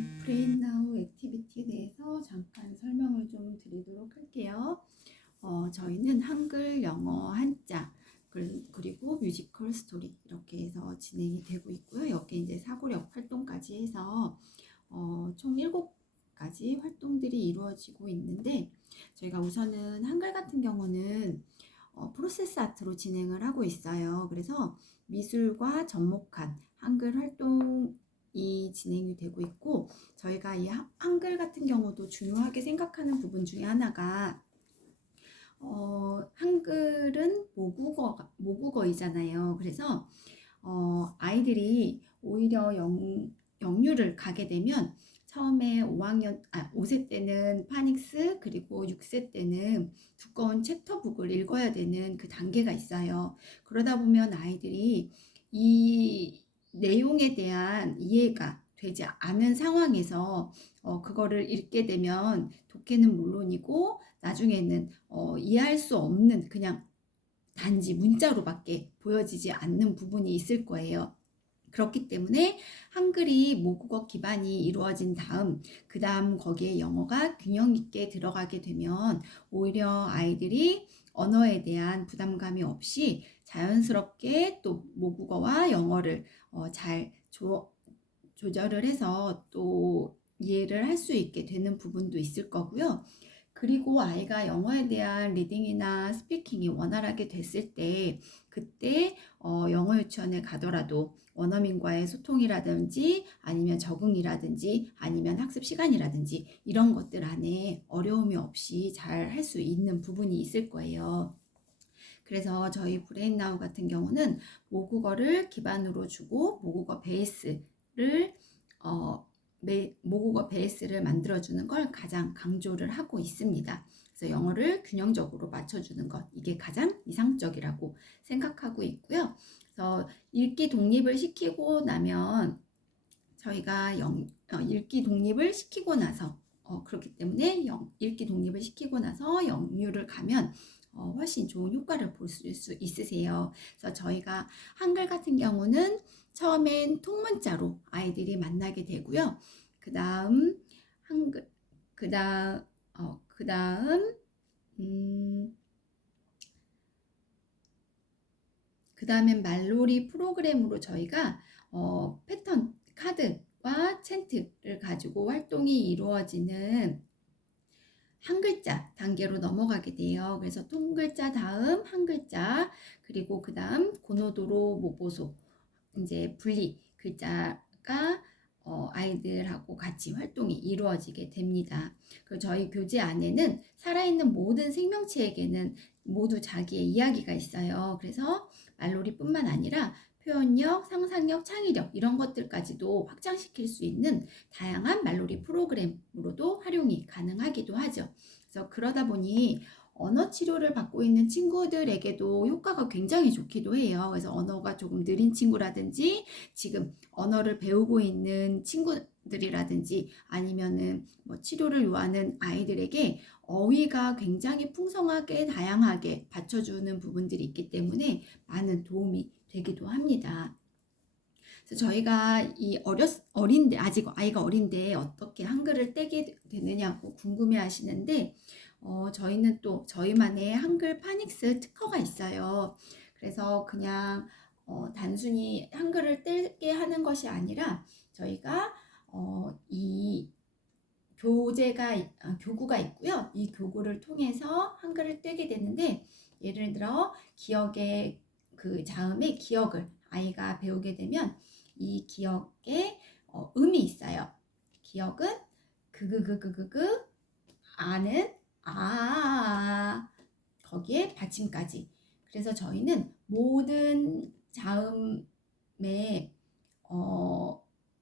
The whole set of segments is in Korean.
저희 브레인나우 액티비티에 대해서 잠깐 설명을 좀 드리도록 할게요. 저희는 한글, 영어, 한자, 그리고 뮤지컬 스토리 이렇게 해서 진행이 되고 있고요. 여기에 이제 사고력 활동까지 해서 총 7가지 활동들이 이루어지고 있는데, 저희가 우선은 한글 같은 경우는 프로세스 아트로 진행을 하고 있어요. 그래서 미술과 접목한 한글 활동이 진행이 되고 있고, 저희가 이 한글 같은 경우도 중요하게 생각하는 부분 중에 하나가 한글은 모국어이잖아요. 그래서 아이들이 오히려 영유를 가게 되면 처음에 5세 때는 파닉스, 그리고 6세 때는 두꺼운 챕터북을 읽어야 되는 그 단계가 있어요. 그러다 보면 아이들이 이 내용에 대한 이해가 되지 않은 상황에서 그거를 읽게 되면 독해는 물론이고 나중에는 이해할 수 없는, 그냥 단지 문자로밖에 보여지지 않는 부분이 있을 거예요. 그렇기 때문에 한글이 모국어 기반이 이루어진 다음, 그 다음 거기에 영어가 균형 있게 들어가게 되면 오히려 아이들이 언어에 대한 부담감이 없이 자연스럽게 또 모국어와 영어를 잘 조절을 해서 또 이해를 할 수 있게 되는 부분도 있을 거고요. 그리고 아이가 영어에 대한 리딩이나 스피킹이 원활하게 됐을 때, 그때 영어 유치원에 가더라도 원어민과의 소통이라든지 아니면 적응이라든지 아니면 학습 시간이라든지 이런 것들 안에 어려움이 없이 잘 할 수 있는 부분이 있을 거예요. 그래서 저희 브레인나우 같은 경우는 모국어를 기반으로 주고 모국어 베이스를 만들어주는 걸 가장 강조를 하고 있습니다. 그래서 영어를 균형적으로 맞춰주는 것, 이게 가장 이상적이라고 생각하고 있고요. 그래서 읽기 독립을 시키고 나면 저희가 읽기 독립을 시키고 나서 그렇기 때문에 읽기 독립을 시키고 나서 영유를 가면 훨씬 좋은 효과를 볼 수 있으세요. 그래서 저희가 한글 같은 경우는 처음엔 통문자로 아이들이 만나게 되고요. 그 다음 한글, 그 다음엔 말놀이 프로그램으로 저희가 패턴 카드와 챈트를 가지고 활동이 이루어지는 한 글자 단계로 넘어가게 돼요. 그래서 통글자 다음 한 글자, 그리고 그 다음 고노도로 모보소, 이제 분리 글자가 아이들하고 같이 활동이 이루어지게 됩니다. 그리고 저희 교재 안에는 살아있는 모든 생명체에게는 모두 자기의 이야기가 있어요. 그래서 말놀이뿐만 아니라 표현력, 상상력, 창의력 이런 것들까지도 확장시킬 수 있는 다양한 말놀이 프로그램으로도 활용이 가능하기도 하죠. 그래서 그러다 보니 언어 치료를 받고 있는 친구들에게도 효과가 굉장히 좋기도 해요. 그래서 언어가 조금 느린 친구라든지 지금 언어를 배우고 있는 친구들이라든지 아니면은 치료를 요하는 아이들에게 어휘가 굉장히 풍성하게 다양하게 받쳐주는 부분들이 있기 때문에 많은 도움이 되기도 합니다. 그래서 저희가 아직 아이가 어린데 어떻게 한글을 떼게 되느냐고 궁금해 하시는데, 저희는 또 저희만의 한글 파닉스 특허가 있어요. 그래서 그냥 단순히 한글을 떼게 하는 것이 아니라 저희가 이 교구가 있고요. 이 교구를 통해서 한글을 떼게 되는데, 예를 들어 기억의 그 자음의 기억을 아이가 배우게 되면 이 기억에 음이 있어요. 기억은 그그그그그그, 아는 아, 거기에 받침까지. 그래서 저희는 모든 자음에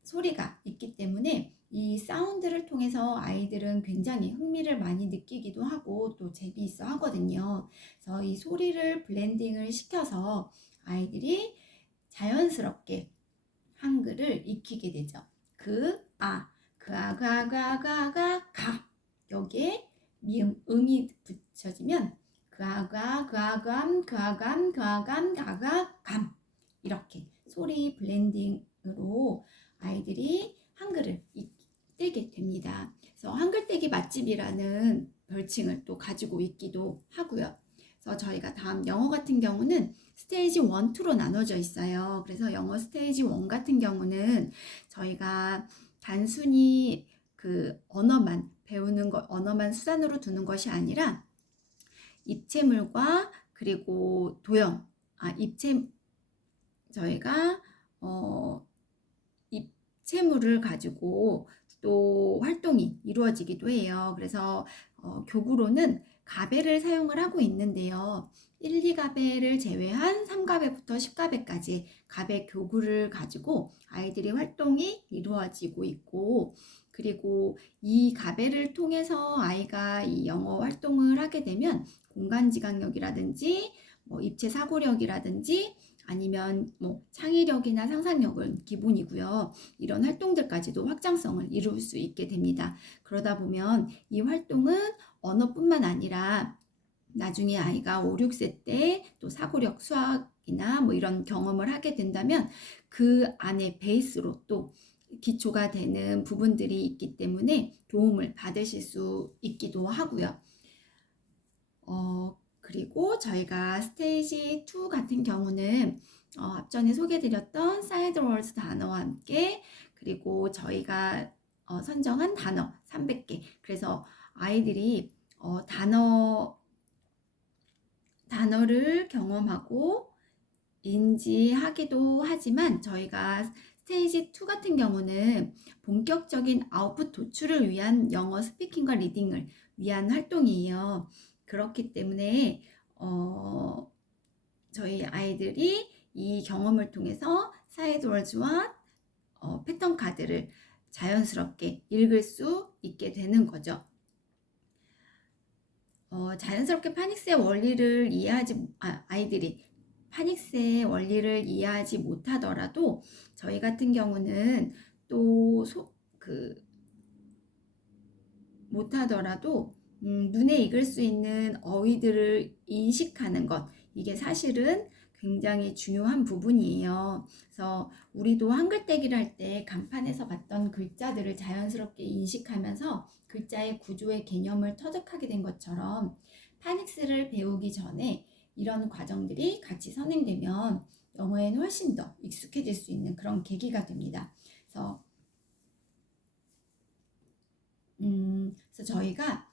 소리가 있기 때문에 이 사운드를 통해서 아이들은 굉장히 흥미를 많이 느끼기도 하고 또 재미있어 하거든요. 그래서 이 소리를 블렌딩을 시켜서 아이들이 자연스럽게 한글을 익히게 되죠. 가. 여기에 미음, 음이 붙여지면 가감. 이렇게 소리 블렌딩으로 아이들이 한글을 됩니다. 그래서 한글떼기 맛집이라는 별칭을 또 가지고 있기도 하고요. 그래서 저희가 다음 영어 같은 경우는 스테이지 1, 2로 나눠져 있어요. 그래서 영어 스테이지 1 같은 경우는 저희가 단순히 그 언어만 배우는 것, 언어만 수단으로 두는 것이 아니라 입체물과 그리고 도형, 저희가 입체물을 가지고 또 활동이 이루어지기도 해요. 그래서 교구로는 가베를 사용을 하고 있는데요. 1, 2가베를 제외한 3가베부터 10가베까지 가베 교구를 가지고 아이들이 활동이 이루어지고 있고, 그리고 이 가베를 통해서 아이가 이 영어 활동을 하게 되면 공간지각력이라든지 입체 사고력이라든지 아니면 창의력이나 상상력은 기본이고요. 이런 활동들까지도 확장성을 이룰 수 있게 됩니다. 그러다 보면 이 활동은 언어뿐만 아니라 나중에 아이가 5, 6세 때 또 사고력, 수학이나 이런 경험을 하게 된다면 그 안에 베이스로 또 기초가 되는 부분들이 있기 때문에 도움을 받으실 수 있기도 하고요. 그리고 저희가 스테이지 2 같은 경우는 앞전에 소개드렸던 사이드 월드 단어와 함께, 그리고 저희가 선정한 단어 300개, 그래서 아이들이 단어를 경험하고 인지하기도 하지만, 저희가 스테이지 2 같은 경우는 본격적인 아웃풋 도출을 위한 영어 스피킹과 리딩을 위한 활동이에요. 그렇기 때문에 저희 아이들이 이 경험을 통해서 사이드 월즈와 패턴 카드를 자연스럽게 읽을 수 있게 되는 거죠. 자연스럽게 파닉스의 원리를 아이들이 파닉스의 원리를 이해하지 못하더라도 저희 같은 경우는 또 못하더라도 눈에 익을 수 있는 어휘들을 인식하는 것, 이게 사실은 굉장히 중요한 부분이에요. 그래서 우리도 한글떼기를 할 때 간판에서 봤던 글자들을 자연스럽게 인식하면서 글자의 구조의 개념을 터득하게 된 것처럼, 파닉스를 배우기 전에 이런 과정들이 같이 선행되면 영어에는 훨씬 더 익숙해질 수 있는 그런 계기가 됩니다. 그래서 저희가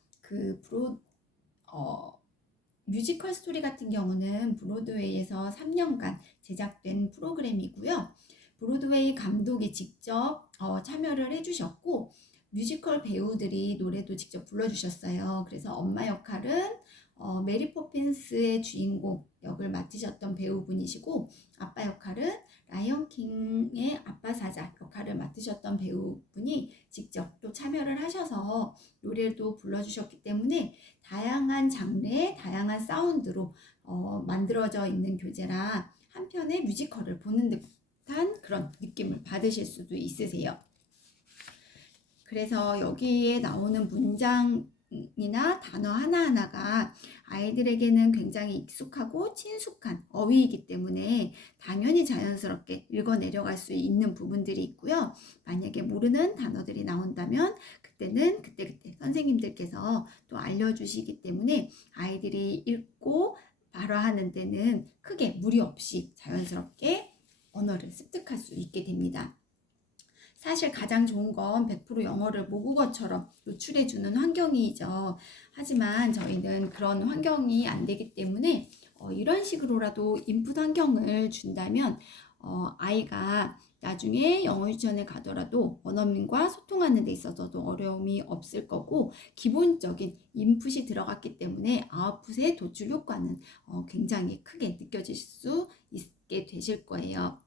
뮤지컬 스토리 같은 경우는 브로드웨이에서 3년간 제작된 프로그램이고요. 브로드웨이 감독이 직접 참여를 해주셨고, 뮤지컬 배우들이 노래도 직접 불러주셨어요. 그래서 엄마 역할은 메리 포핀스의 주인공 역을 맡으셨던 배우분이시고, 아빠 역할은 라이언 킹의 아빠 사자 역할을 맡으셨던 배우분이 직접 또 참여를 하셔서 노래도 불러주셨기 때문에 다양한 장르의 다양한 사운드로 만들어져 있는 교재라 한편의 뮤지컬을 보는 듯한 그런 느낌을 받으실 수도 있으세요. 그래서 여기에 나오는 문장이나 단어 하나하나가 아이들에게는 굉장히 익숙하고 친숙한 어휘이기 때문에 당연히 자연스럽게 읽어 내려갈 수 있는 부분들이 있고요. 만약에 모르는 단어들이 나온다면 그때는 그때 선생님들께서 또 알려주시기 때문에 아이들이 읽고 발화하는 데는 크게 무리 없이 자연스럽게 언어를 습득할 수 있게 됩니다. 사실 가장 좋은 건 100% 영어를 모국어처럼 노출해주는 환경이죠. 하지만 저희는 그런 환경이 안 되기 때문에 이런 식으로라도 인풋 환경을 준다면 아이가 나중에 영어 유치원에 가더라도 원어민과 소통하는 데 있어서도 어려움이 없을 거고, 기본적인 인풋이 들어갔기 때문에 아웃풋의 도출 효과는 굉장히 크게 느껴질 수 있게 되실 거예요.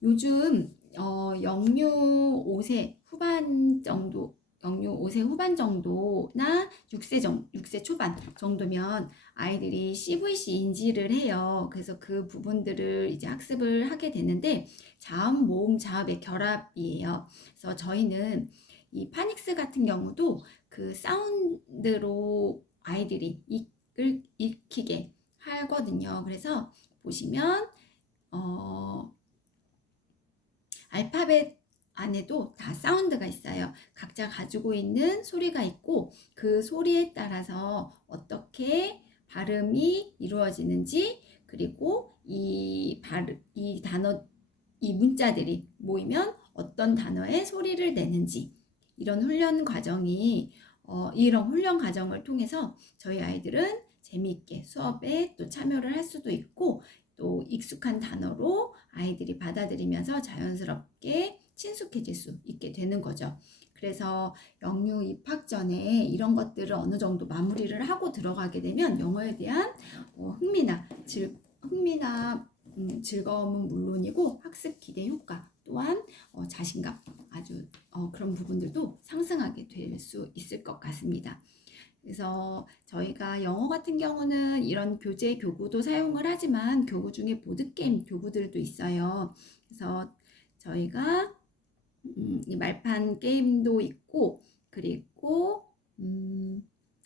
요즘 영유 5세 후반 정도나 6세 초반 정도면 아이들이 CVC 인지를 해요. 그래서 그 부분들을 이제 학습을 하게 되는데, 자음, 모음, 자음의 결합이에요. 그래서 저희는 이 파닉스 같은 경우도 그 사운드로 아이들이 익히게 하거든요. 그래서 보시면 알파벳 안에도 다 사운드가 있어요. 각자 가지고 있는 소리가 있고 그 소리에 따라서 어떻게 발음이 이루어지는지, 그리고 이 단어, 이 문자들이 모이면 어떤 단어의 소리를 내는지, 이런 훈련 과정을 통해서 저희 아이들은 재미있게 수업에 또 참여를 할 수도 있고, 또 익숙한 단어로 아이들이 받아들이면서 자연스럽게 친숙해질 수 있게 되는 거죠. 그래서 영유 입학 전에 이런 것들을 어느 정도 마무리를 하고 들어가게 되면 영어에 대한 흥미나 즐거움은 물론이고 학습 기대 효과 또한 자신감, 아주 그런 부분들도 상승하게 될 수 있을 것 같습니다. 그래서 저희가 영어 같은 경우는 이런 교재 교구도 사용을 하지만 교구 중에 보드게임 교구들도 있어요. 그래서 저희가 이 말판 게임도 있고, 그리고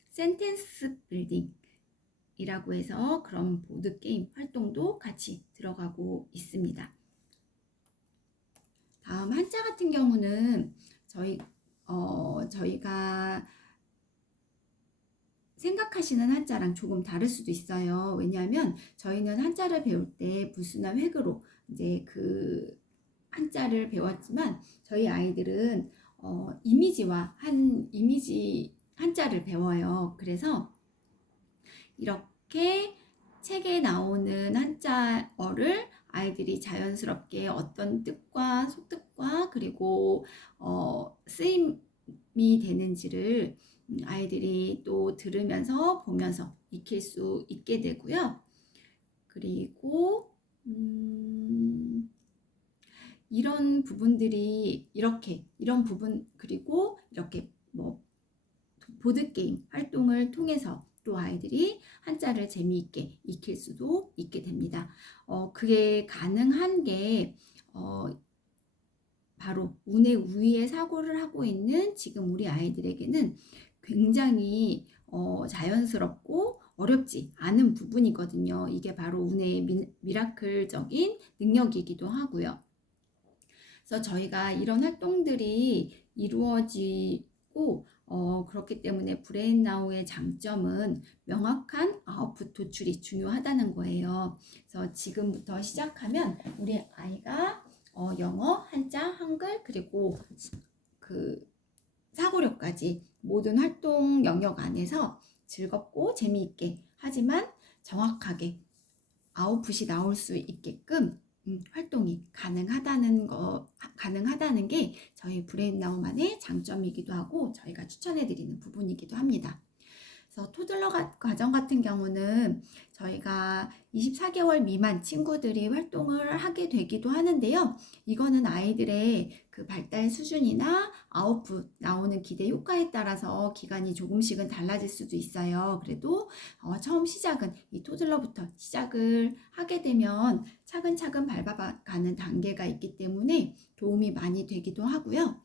센텐스 빌딩이라고 해서 그런 보드게임 활동도 같이 들어가고 있습니다. 다음 한자 같은 경우는 저희가 생각하시는 한자랑 조금 다를 수도 있어요. 왜냐하면 저희는 한자를 배울 때 부수나 획으로 이제 그 한자를 배웠지만 저희 아이들은 이미지 한자를 배워요. 그래서 이렇게 책에 나오는 한자어를 아이들이 자연스럽게 어떤 뜻과 속뜻과 그리고 쓰임이 되는지를 아이들이 또 들으면서 보면서 익힐 수 있게 되고요. 그리고 이런 부분들이 이런 부분, 그리고 이렇게 뭐 보드게임 활동을 통해서 또 아이들이 한자를 재미있게 익힐 수도 있게 됩니다. 그게 가능한 게 바로 운의 우위에 사고를 하고 있는 지금 우리 아이들에게는 굉장히 자연스럽고 어렵지 않은 부분이거든요. 이게 바로 운의 미라클적인 능력이기도 하고요. 그래서 저희가 이런 활동들이 이루어지고 그렇기 때문에 브레인나우의 장점은 명확한 아웃풋 도출이 중요하다는 거예요. 그래서 지금부터 시작하면 우리 아이가 영어, 한자, 한글, 그리고 그 사고력까지 모든 활동 영역 안에서 즐겁고 재미있게, 하지만 정확하게 아웃풋이 나올 수 있게끔 활동이 가능하다는 게 저희 브레인나우만의 장점이기도 하고 저희가 추천해드리는 부분이기도 합니다. 그래서 토들러 과정 같은 경우는 저희가 24개월 미만 친구들이 활동을 하게 되기도 하는데요. 이거는 아이들의 그 발달 수준이나 아웃풋 나오는 기대 효과에 따라서 기간이 조금씩은 달라질 수도 있어요. 그래도 처음 시작은 이 토들러부터 시작을 하게 되면 차근차근 밟아가는 단계가 있기 때문에 도움이 많이 되기도 하고요.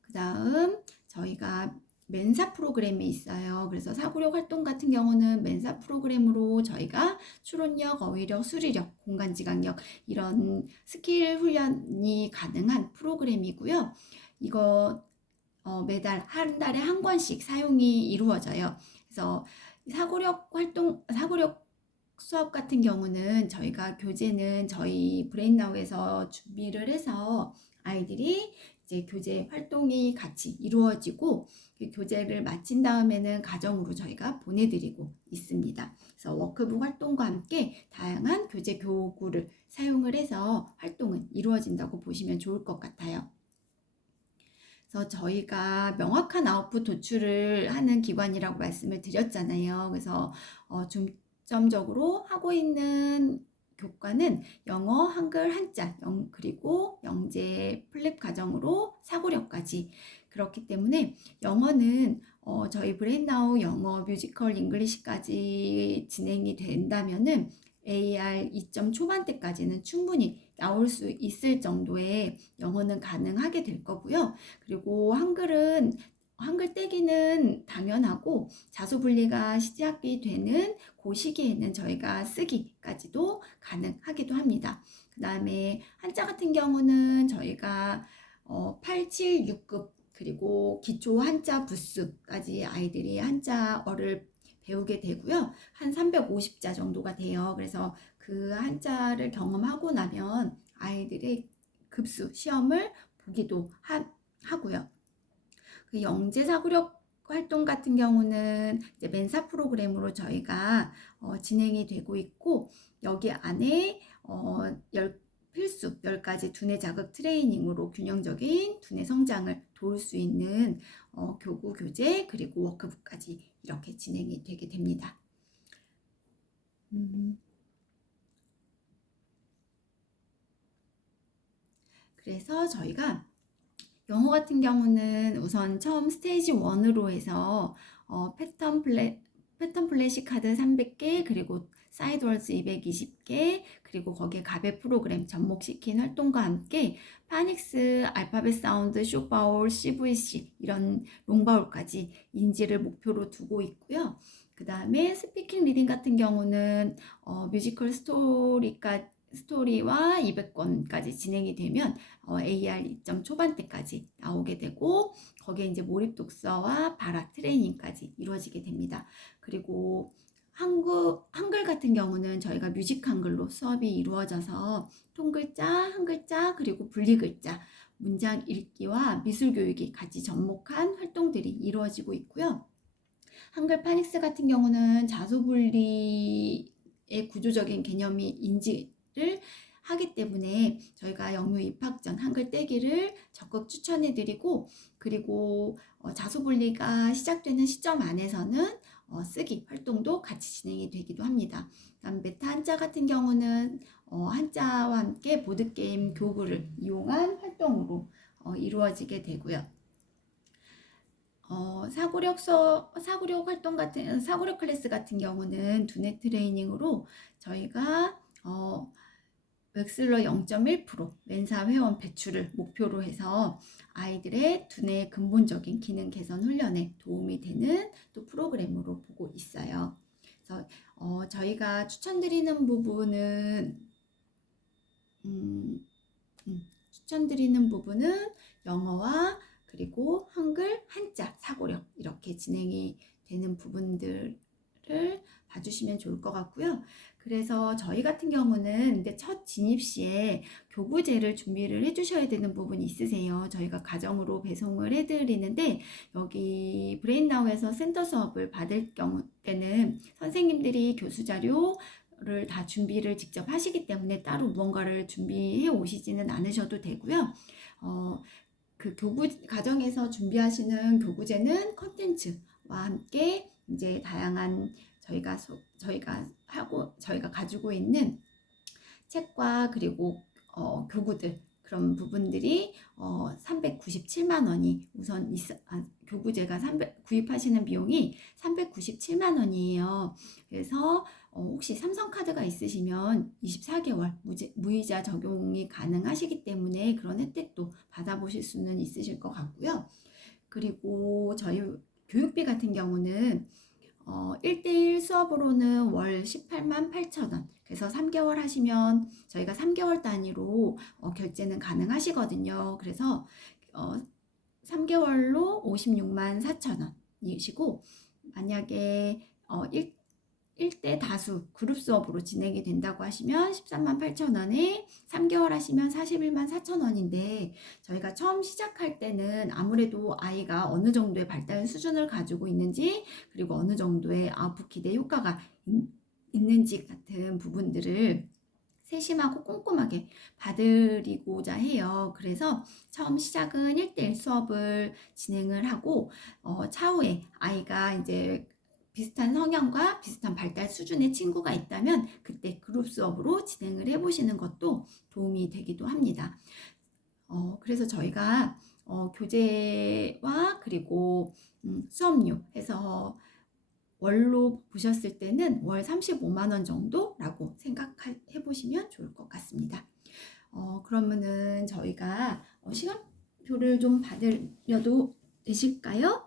그 다음 저희가 멘사 프로그램이 있어요. 그래서 사고력 활동 같은 경우는 멘사 프로그램으로 저희가 추론력, 어휘력, 수리력, 공간지각력 이런 스킬 훈련이 가능한 프로그램이고요. 이거 매달 한 달에 한 권씩 사용이 이루어져요. 그래서 사고력 수업 같은 경우는 저희가 교재는 저희 브레인나우에서 준비를 해서 아이들이 이제 교재 활동이 같이 이루어지고 그 교재를 마친 다음에는 가정으로 저희가 보내드리고 있습니다. 그래서 워크북 활동과 함께 다양한 교재 교구를 사용을 해서 활동은 이루어진다고 보시면 좋을 것 같아요. 그래서 저희가 명확한 아웃풋 도출을 하는 기관이라고 말씀을 드렸잖아요. 그래서 중점적으로 하고 있는 교과는 영어, 한글, 한자, 그리고 영재 플립 과정으로 사고력까지. 그렇기 때문에 영어는 저희 브레인나우 영어 뮤지컬 잉글리시까지 진행이 된다면은 AR 2점 초반대까지는 충분히 나올 수 있을 정도의 영어는 가능하게 될 거고요. 그리고 한글 떼기는 당연하고 자소분리가 시작이 되는 그 시기에는 저희가 쓰기까지도 가능하기도 합니다. 그 다음에 한자 같은 경우는 저희가 8, 7, 6급 그리고 기초 한자 부스까지 아이들이 한자어를 배우게 되고요. 한 350자 정도가 돼요. 그래서 그 한자를 경험하고 나면 아이들의 급수 시험을 보기도 하고요. 그 영재사고력 활동 같은 경우는 이제 멘사 프로그램으로 저희가 진행이 되고 있고, 여기 안에 필수 10가지 두뇌 자극 트레이닝으로 균형적인 두뇌 성장을 도울 수 있는 교구 교재 그리고 워크북까지 이렇게 진행이 되게 됩니다. 그래서 저희가 영어 같은 경우는 우선 처음 스테이지 1으로 해서 패턴 플래시 카드 300개 그리고 사이드월드 220개 그리고 거기에 가베 프로그램 접목시킨 활동과 함께 파닉스, 알파벳 사운드, 쇼바울, CVC 이런 롱바울까지 인지를 목표로 두고 있고요. 그 다음에 스피킹 리딩 같은 경우는 뮤지컬 스토리와 200권까지 진행이 되면 AR 2점 초반대까지 나오게 되고, 거기에 이제 몰입 독서와 발화 트레이닝까지 이루어지게 됩니다. 그리고 한글 같은 경우는 저희가 뮤직 한글로 수업이 이루어져서 통글자, 한글자, 그리고 분리글자, 문장 읽기와 미술 교육이 같이 접목한 활동들이 이루어지고 있고요. 한글 파닉스 같은 경우는 자소분리의 구조적인 개념이 인지를 하기 때문에 저희가 영유 입학 전 한글 떼기를 적극 추천해드리고, 그리고 자소분리가 시작되는 시점 안에서는 쓰기 활동도 같이 진행이 되기도 합니다. 다음 메타 한자 같은 경우는 한자와 함께 보드게임 교구를 이용한 활동으로 이루어지게 되고요. 사고력 클래스 같은 경우는 두뇌 트레이닝으로 저희가 웩슬러 0.1% 멘사 회원 배출을 목표로 해서 아이들의 두뇌 근본적인 기능 개선 훈련에 도움이 되는 또 프로그램으로 보고 있어요. 그래서 저희가 추천드리는 부분은 영어와 그리고 한글, 한자, 사고력 이렇게 진행이 되는 부분들을 봐주시면 좋을 것 같고요. 그래서 저희 같은 경우는 이제 첫 진입 시에 교구제를 준비를 해주셔야 되는 부분이 있으세요. 저희가 가정으로 배송을 해드리는데, 여기 브레인나우에서 센터 수업을 받을 경우에는 선생님들이 교수 자료를 다 준비를 직접 하시기 때문에 따로 무언가를 준비해 오시지는 않으셔도 되고요. 그 가정에서 준비하시는 교구제는 컨텐츠와 함께 이제 다양한 저희가 가지고 있는 책과 그리고 교구들, 그런 부분들이 397만 원이 우선 교구제가 구입하시는 비용이 397만 원이에요. 그래서 혹시 삼성카드가 있으시면 24개월 무이자 적용이 가능하시기 때문에 그런 혜택도 받아보실 수는 있으실 것 같고요. 그리고 저희 교육비 같은 경우는 1대1 수업으로는 월 18만 8천 원. 그래서 3개월 하시면 저희가 3개월 단위로 결제는 가능하시거든요. 그래서 3개월로 56만 4천 원이시고, 만약에 1대 다수 그룹 수업으로 진행이 된다고 하시면 13만 8천 원에 3개월 하시면 41만 4천 원인데, 저희가 처음 시작할 때는 아무래도 아이가 어느 정도의 발달 수준을 가지고 있는지, 그리고 어느 정도의 아웃풋 기대 효과가 있는지 같은 부분들을 세심하고 꼼꼼하게 봐드리고자 해요. 그래서 처음 시작은 1대1 수업을 진행을 하고, 차후에 아이가 이제 비슷한 성향과 비슷한 발달 수준의 친구가 있다면 그때 그룹 수업으로 진행을 해보시는 것도 도움이 되기도 합니다. 그래서 저희가 교재와 그리고 수업료 해서 월로 보셨을 때는 월 35만 원 정도라고 생각해 보시면 좋을 것 같습니다. 그러면은 저희가 시간표를 좀 받으려도 되실까요?